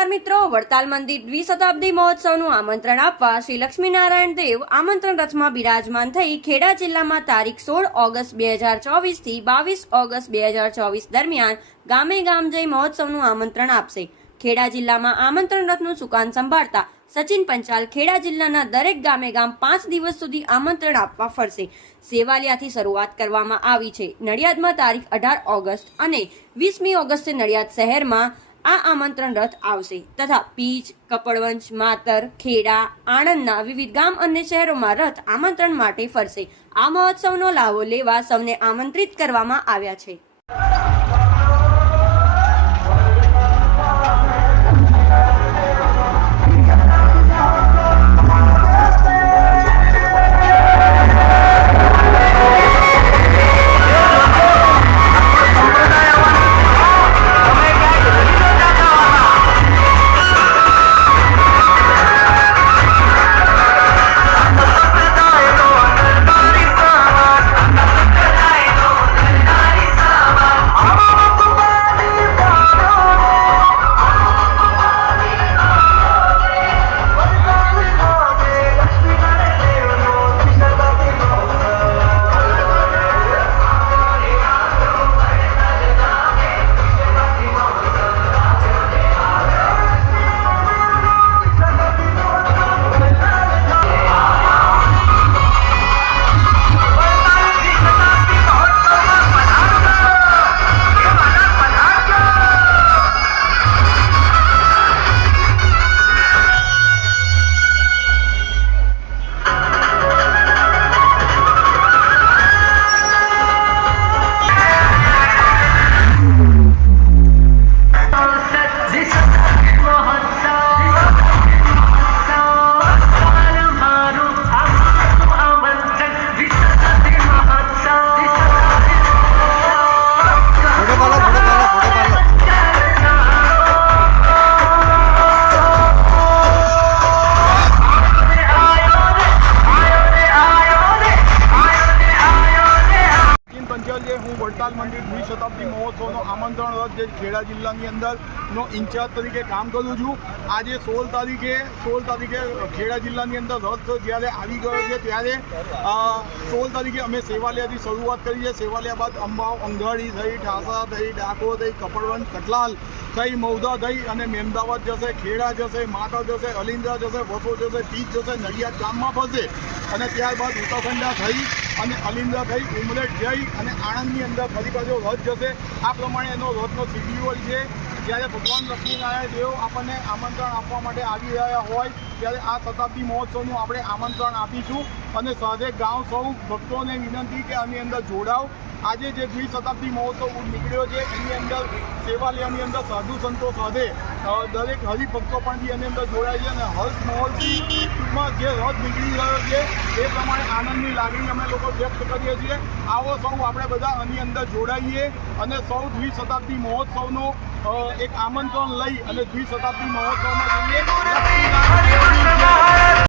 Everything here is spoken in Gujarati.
વડતાલ મંદિર દ્વિશતાબ્દી મહોત્સવનું આમંત્રણ આપવા શ્રી લક્ષ્મીનારાયણ દેવ આમંત્રણ રથમાં બિરાજમાન થઈ ખેડા જિલ્લામાં તારીખ સોળ ઓગસ્ટ બે હજાર ચોવીસથી બાવીસ ઓગસ્ટ બે હજાર ચોવીસ દરમિયાન ગામે ગામ જઈ મહોત્સવનું આમંત્રણ આપશે. ખેડા જિલ્લામાં આમંત્રણ રથનું સુકાન સંભાળતા સચિન પંચાલ ખેડા જિલ્લાના દરેક ગામે ગામ પાંચ દિવસ સુધી આમંત્રણ આપવા ફરશે. સેવાલિયાથી શરૂઆત કરવામાં આવી છે. નડિયાદમાં તારીખ અઢાર ઓગસ્ટ અને વીસમી ઓગસ્ટે નડિયાદ શહેરમાં આ આમંત્રણ રથ આવશે તથા પીચ, કપડવંશ, માતર, ખેડા, આણંદના વિવિધ ગામ અને શહેરોમાં રથ આમંત્રણ માટે ફરશે. આ મહોત્સવનો લાવો લેવા સૌને આમંત્રિત કરવામાં આવ્યા છે. હું વડતાલ મંદિર દ્વિશતાબ્દી મહોત્સવનો આમંત્રણ રથ જે ખેડા જિલ્લાની અંદર નો ઇન્ચાર્જ તરીકે કામ કરું છું. આજે સોળ તારીખે સોળ તારીખે ખેડા જિલ્લાની અંદર રથ જ્યારે આવી ગયો છે ત્યારે સોળ તારીખે અમે સેવાલિયાથી શરૂઆત કરી છે. સેવાલિયા બાદ અંબાવ અંધાડી થઈ ઠાસા થઈ ડાકોર થઈ, કપડવંત, કટલાલ થઈ મૌધા થઈ અને મહેમદાવાદ જશે, ખેડા જશે માતા જશે અલિંદ્રા જશે, વસો જશે પીચ જશે, નડિયાદ ગામમાં ફરશે અને ત્યારબાદ ઉત્તરાખંડા થઈ અને અલિંદા થઈ ઉમરેઠ જઈ અને આણંદની અંદર ફરી પાછો રથ જશે. આ પ્રમાણે એનો રથનો શિડ્યુઅલ છે. જ્યારે ભગવાન લક્ષ્મીનારાયણ દેવ આપણને આમંત્રણ આપવા માટે આવી રહ્યા હોય, ત્યારે આ શતાબ્દી મહોત્સવનું આપણે આમંત્રણ આપીશું. અને સાથે ગામ સૌ ભક્તોને વિનંતી કે આની અંદર જોડાવ. આજે જે દ્વિશતાબ્દી મહોત્સવ નીકળ્યો છે, એની અંદર સેવાલયની અંદર સાધુ સંતો સાથે દરેક હરિભક્તો પણ એની અંદર જોડાય છે અને હર્ષ મહોલથી ટૂંકમાં જે રથ નીકળી રહ્યો છે, એ પ્રમાણે આનંદની લાગણી અમે લોકો વ્યક્ત કરીએ છીએ આવો સૌ આપણે બધા આની અંદર જોડાઈએ અને સૌ દ્વિશતાબ્દી મહોત્સવનો એક આમંત્રણ લઈ અને દ્વિશતાબ્દી મહોત્સવમાં જઈએ.